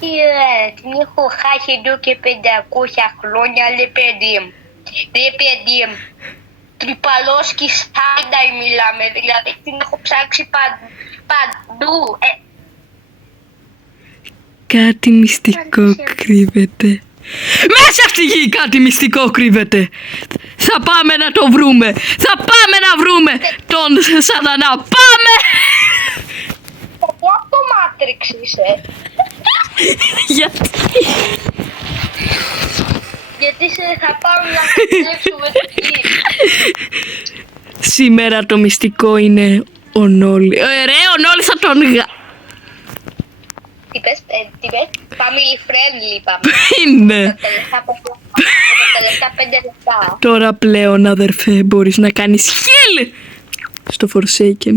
Την έχω χάσει εδώ και 500 χρόνια, ρε παιδί μου. Ρε παιδί μου. Τρυπαλόσκι Σάινταϊ μιλάμε, δηλαδή την έχω ψάξει παντού. Κάτι μυστικό κρύβεται. Μέσα στη γη κάτι μυστικό κρύβεται. Θα πάμε να το βρούμε. Θα πάμε να βρούμε τον σατανά. Πάμε! Από το Μάτριξ είσαι. Γιατί? Γιατί θα πάμε να κλέψουμε τη γη. Σήμερα το μυστικό είναι ο Νόλι. Ρε, ο Νόλι θα τον Τι πες, family friendly πάμε. είναι. Τα τελευταία 5 λεπτά. Τώρα πλέον, αδερφέ, μπορείς να κάνεις heal στο Forsaken.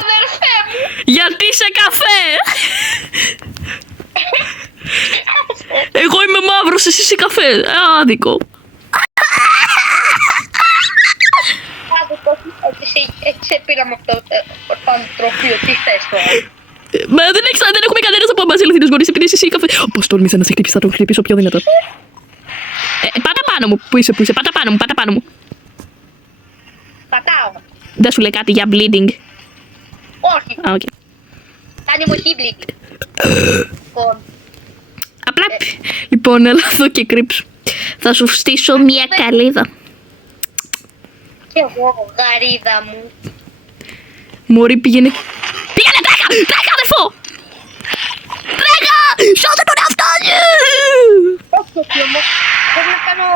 Αδερφέ μου. Γιατί σε καφέ. Εγώ είμαι μαύρος, εσύ είσαι καφέ. Άδικο. Έτσι πήραμε από το φαντροφείο, τι θες τώρα. Μα δεν έχουμε κανένας από εμάς ελευθερούς μπορείς επειδή είσαι εσύ καφέ. Πώς τόλμησα να σε χτυπήσω, θα τον χτυπήσω πιο δυνατό. Πάτα πάνω μου, πού είσαι, πάτα πάνω μου. Πατάω. Δεν σου λέει κάτι για bleeding. Όχι, Α, οκ. κάνει μου χίμπλικ. Απλά, λοιπόν, έλα εδώ και κρύψου. Θα σου στήσω μια καλύδα. Και εγώ, γαρίδα μου. Μωρή πήγαινε. Πήγαινε, τρέχα, αδερφό! Τρέχα! Σώσε τον εαυτό σου! Όχι, όμως, πρέπει να κάνω...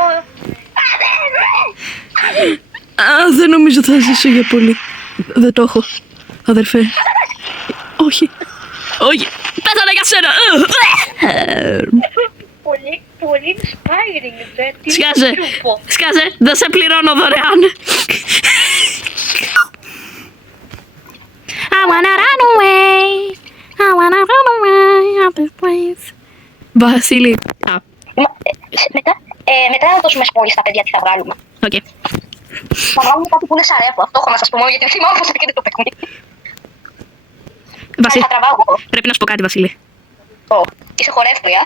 Α, δεν νομίζω θα ζήσω για πολύ. Δεν το έχω, αδερφέ. Όχι. Πέθανα για σένα! Πολύ inspiring, δε. Τι Σκάσε, να σου πω. σκάσε, δεν σε πληρώνω δωρεάν. I wanna run away out this place. Βασίλη. Μετά να δώσουμε spoilers στα παιδιά τι θα βγάλουμε. Οκ. Θα βγάλουμε κάτι που είναι σαρέπο. Αυτό έχω να σας πω μόνο γιατί δεν θυμάμαι πώς έρχεται το παιχνίδι. Βασίλη, Θα τραβάω εγώ. πρέπει να σου πω κάτι, Βασίλη. Είσαι χορεύτρια.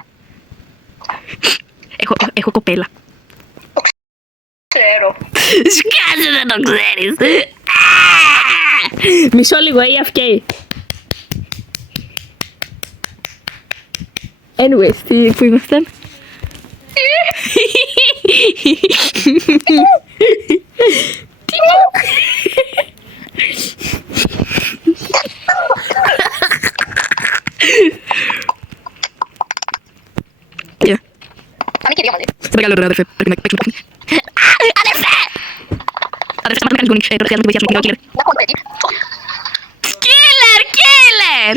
Έχω κοπέλα. Ξέρω. Σκάσε, δεν το ξέρεις. Μισό λίγο, AFK. Anyways, πού ήμασταν? Πάμε και δύο μαζί. Σε παρακαλώ τώρα, αδερφέ, πρέπει να παίξουμε παιχνίδι. Αδερφέ! Αδερφέ, σταμάτα να κάνεις γκούνι. Τώρα χρειάζεται να τη βοηθιάσουμε. Να πω παιδί. Killer!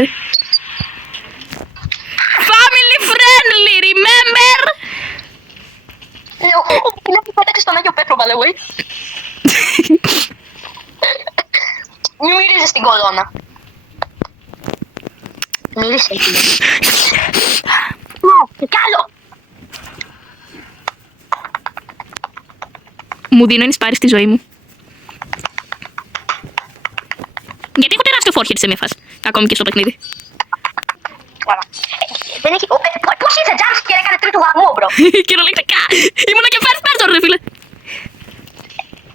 Family friendly, remember? Λέω που πέταξε στον Άγιο Πέτρο, by the way. Μη μυρίζεις την κολόνα. Μύρισε εκεί. Κι άλλο. Μου δίνω ενισπάρει στη ζωή μου. Γιατί έχω τεράστιο forehead σε μια φάση. Ακόμη και στο παιχνίδι. Δεν έχει... Πώς ήρθε jump και έκανε τρίτου βαθμού, μπρο. Κυριολεκτικά. Ήμουνα και first person, ρε φίλε.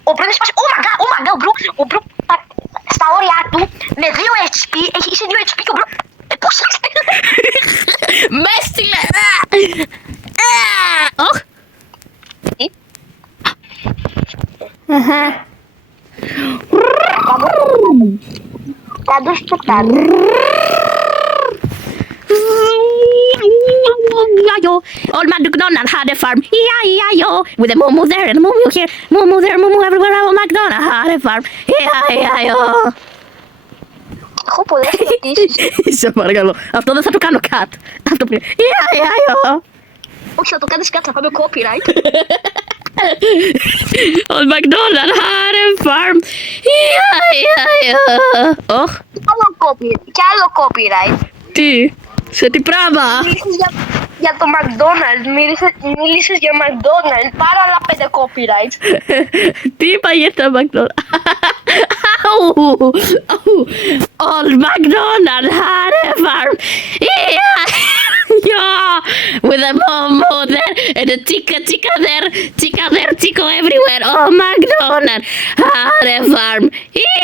Ο μπρο είναι σπάσει. Oh my god, μπρο. Ο μπρο στα όρια του με 2 HP. Είσαι 2 HP και ο μπρο... Πώς είστε. Με έστειλε. Οχ. Τι. Κάντος το κάτω. Old man McDonald had a farm, E-I-E-I-O, with a moo there and a moo here, moo there, moo everywhere. Old MacDonald had a farm, E-I-E-I-O. Έχω πολλές ερωτήσεις. Σε παρακαλώ, αυτό δεν θα το κάνω cut. Αυτό που είναι E-I-E-I-O. Όχι, θα το κάνεις κάτι, θα πάμε copyright. Old MacDonald had a farm, E-I-E-I-O. Οχ. Κι άλλο copyright. Τι, σε τι πράγμα. Για το McDonald's, μίλησες για McDonald's, πάρα άλλα 5 copyrights. Τι είπα για το McDonald's? Old McDonald had a farm. Yeah, with a momo there and a chica there, chico everywhere. Oh, McDonald had a farm. Yeah.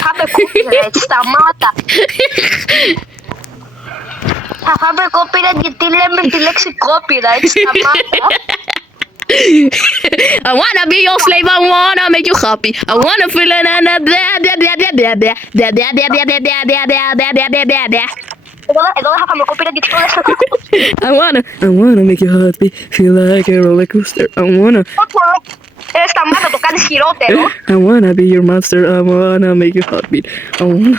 Φάμε copyright, σταμάτα. Θα φάμε copyright γιατί λέμε τη λέξη copyright, σταμάτα. I wanna be your slave, I wanna make you happy. I wanna feel it and Εδώ δεν θα φάμε copyright γιατί το λες. I wanna make you happy. Feel like a roller coaster. I wanna Σταμάτα, το κάνεις χειρότερο. I wanna be your monster. I wanna make you happy. I wanna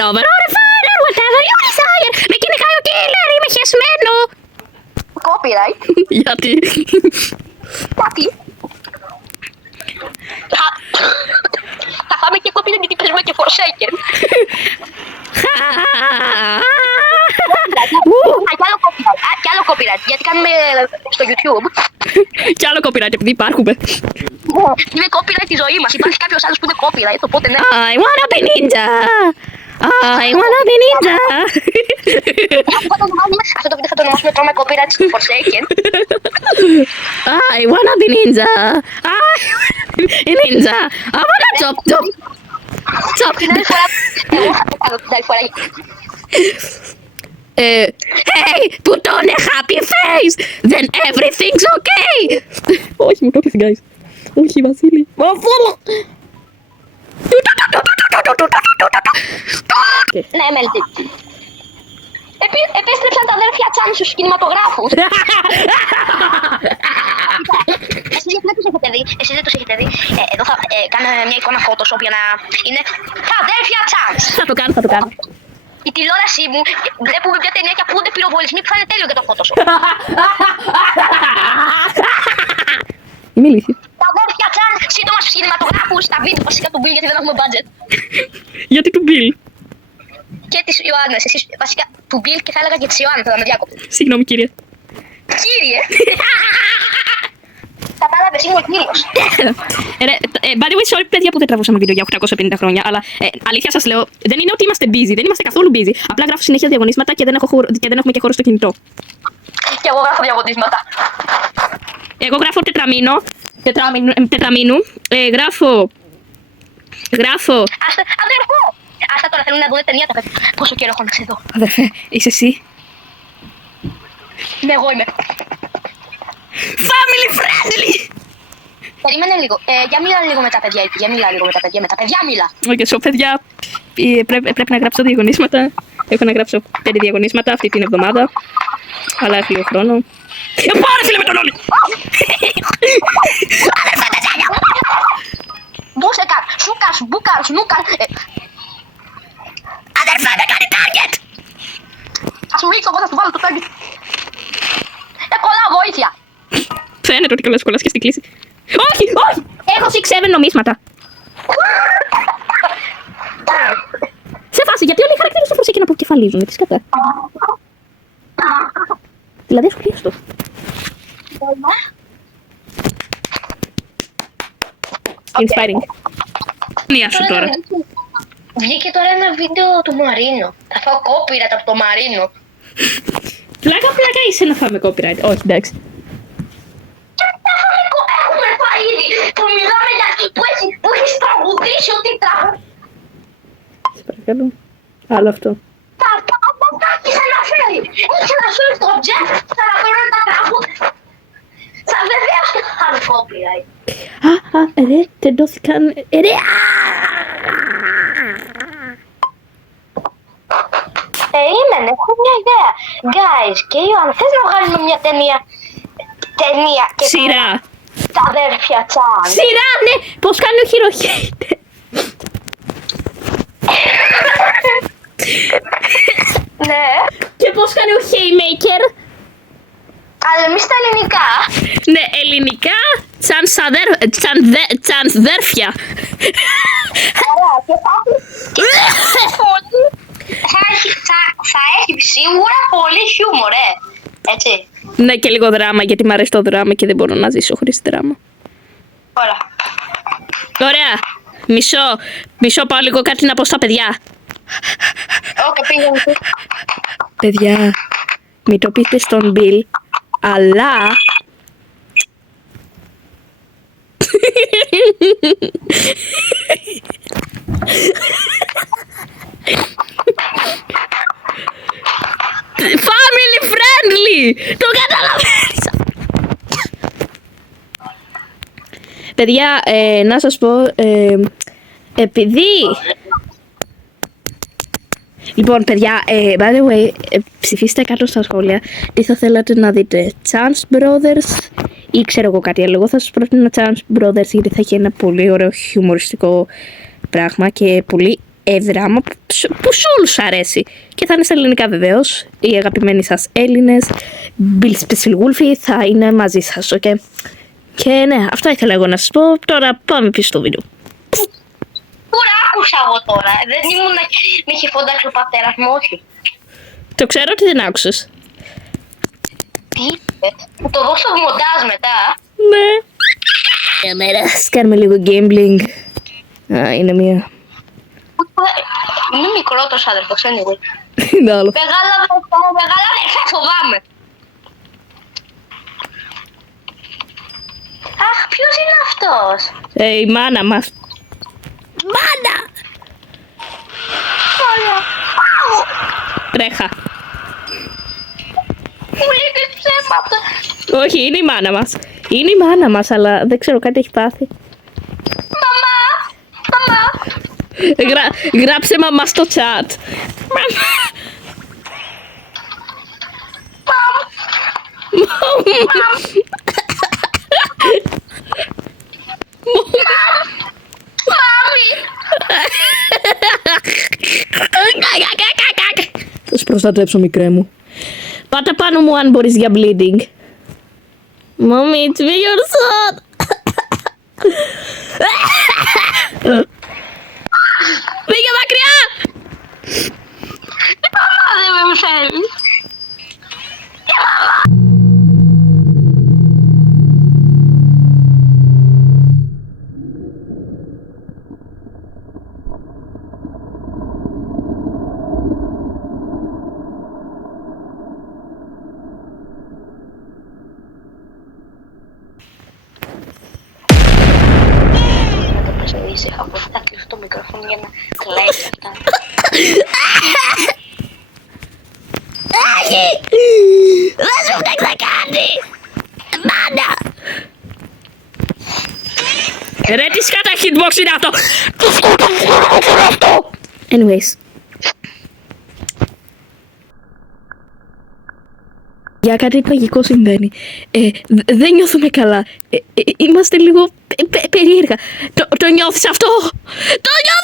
Lover or a fire, whatever you desire. Με κυνηγάει ο killer, είμαι χεσμένο. Copyright. Γιατί? Γιατί. Θα φάμε και copyright γιατί παίζουμε και Forsaken. Κι άλλο copyright, γιατί κάνουμε στο YouTube. Κι άλλο copyright επειδή υπάρχουμε. Είναι copyright η ζωή μας, υπάρχει κάποιος άλλος που είναι copyright, οπότε ναι. I wanna be ninja. I wanna be ninja. Αυτό το βίντεο θα το ονομάσουμε τρώμε copyright στο Forsaken. I wanna be ninja. Ninja. I wanna chop. Την άλλη φορά, εγώ θα το κάνω την άλλη φορά. Hey, put on a happy face. Then everything's okay. Όχι, μου το έπαιζε, guys. Όχι, Βασίλη. Μαφόλο. Ναι, Μέλτη. Επέστρεψαν τα αδέρφια Τσάν στους κινηματογράφους. Εσείς δεν τους έχετε δει. Εδώ θα κάνω μια εικόνα Photoshop για να είναι τα αδέρφια Τσάν. Θα το κάνω. Η τηλεόρασή μου βλέπουμε μια ταινία και ακούγονται πυροβολισμοί που θα είναι τέλειο για το Photoshop. Είμαι ηλίθια. Τα αδέρφια Τσάν σύντομα στους κινηματογράφους, τα βίντεο βασικά του Bill γιατί δεν έχουμε budget. Γιατί του Bill? Και της Ιωάννας, εσείς βασικά του Bill και θα έλεγα και της Ιωάννας, θα με διάκοπτε. Συγγνώμη, κύριε. Κύριε! Κατάλαβες, είμαι ο κύριος. By the way, sorry, παιδιά που δεν τραβούσαμε βίντεο για 850 χρόνια, αλλά αλήθεια σας λέω, δεν είναι ότι είμαστε busy, δεν είμαστε καθόλου busy. Απλά γράφω συνέχεια διαγωνίσματα και δεν έχουμε και χώρο στο κινητό. Και εγώ γράφω διαγωνίσματα. Εγώ γράφω τετραμήνου. Γράφω. Αδερφό! Άστα τώρα θέλουν να δουν ταινία τα παιδιά. Πόσο καιρό έχω να σε δω. Αδερφέ, είσαι εσύ? Ναι, εγώ είμαι. Family friendly! Περίμενε λίγο. Για μίλα λίγο με τα παιδιά. Με τα παιδιά μίλα. Okay, so, παιδιά, πρέπει να γράψω διαγωνίσματα. Έχω να γράψω 5 διαγωνίσματα αυτή την εβδομάδα. Αλλά έχω λίγο χρόνο. Πάρε φίλε με τον Όλη! Αδερφέ, τα ζέλια! Μπούσεκαρ, σούκαρ, μπούκαρ, σνούκαρ. Αδερφέ, με κάνει target! Θα σου ρίξω εγώ, θα σου βάλω το target. Κολλάω, βοήθεια. Φαίνεται ότι κολλάς και στην κλίση. Όχι! Έχω 6-7 νομίσματα. Σε φάση, γιατί όλοι οι χαρακτήρες του Forsaken αποκεφαλίζουν, τι σκατά. Δηλαδή, σου κλείσω το. Inspiring. Μία σου τώρα. Βγήκε τώρα ένα βίντεο του Μαρίνο. Θα φάω copyright από το Μαρίνο. Πλάκα είσαι να φάμε copyright. Όχι, εντάξει. Έχουμε φάει ήδη που μιλάμε για εκεί που έχεις τραγουδήσει ό,τι τραγουδίσει. Σε παρακαλώ. Άλλο αυτό. Τα έχεις αναφέρει. Έχεις αναφέρει στο Jeff, θα αναφέρω τα τραγούδια. Θα βεβαίως και θα φάμε copyright. Ρε, τεντώθηκαν. Ρε, Περίμενε, έχω μια ιδέα. Guys, και Ιωάννα, θες να βγάλουμε μια ταινία και σειρά. τα αδέρφια Τσάν. Σειρά, ναι. Πώς κάνει ο Hirohito. Ναι. Και πώς κάνει ο Haymaker. Αλλά εμείς τα ελληνικά. Ναι, ελληνικά τσανδέρφια. Ωραία, και θα έχει σίγουρα πολύ χιούμορ, έτσι. Ναι, και λίγο δράμα, γιατί μου αρέσει το δράμα και δεν μπορώ να ζήσω χωρίς δράμα. Ωραία. Ωραία. Μισό πάω λίγο κάτι να πω στα παιδιά. Όχι, πήγαινε. Παιδιά, μην το πείτε στον Bill, αλλά... Family friendly! Το καταλαβαίνεις! Παιδιά, να σας πω, επειδή... Λοιπόν, παιδιά, by the way, ψηφίστε κάτω στα σχόλια τι θα θέλατε να δείτε, Chance Brothers ή ξέρω εγώ κάτι άλλο. Εγώ θα σας πρότεινα Chance Brothers γιατί θα έχει ένα πολύ ωραίο χιουμοριστικό πράγμα και πολύ δράμα που σε όλους αρέσει. Και θα είναι στα ελληνικά βεβαίως. Οι αγαπημένοι σας Έλληνες, Bill Spitzelwolfie θα είναι μαζί σας, ok. Και ναι, αυτά ήθελα εγώ να σας πω. Τώρα πάμε πίσω στο βίντεο. Πούρα άκουσα εγώ τώρα. Δεν ήμουν να με είχε φωνάξει ο πατέρας μου, όχι. Το ξέρω ότι δεν άκουσες. Τι είπες? Μου το δώσω μοντάζ μετά. Ναι. Μέρα, κάνουμε λίγο gambling. Είναι μία. Είναι μικρότερος αδερφός, anyway. Είναι άλλο. Μεγάλα θα φοβάμαι. Αχ, ποιος είναι αυτός? Η μάνα μας. Μάνα! Ωραία. Τρέχα. Μου λέει ψέματα. Όχι, είναι η μάνα μας. Είναι η μάνα μας, αλλά δεν ξέρω κάτι έχει πάθει. Μαμά! Γράψε μαμά στο chat. Θα σου προστατέψω, μικρέ μου. Πάτα πάνω μου αν μπορείς για bleeding. Mommy, it's me your son. Πήγε μακριά. Η μαμά δεν με θέλει. Ήσυχα, πώς θα κλείσω το μικρόφωνο για να κλαίσει αυτά. Όχι! Δεν σου φταίξα κάτι! Μάνα! Ρε τι σκάτα hitbox είναι αυτό! Anyways. Για κάτι τραγικό συμβαίνει. Δεν νιώθουμε καλά. Είμαστε λίγο περίεργα. Το νιώθεις αυτό? Το νιώθω!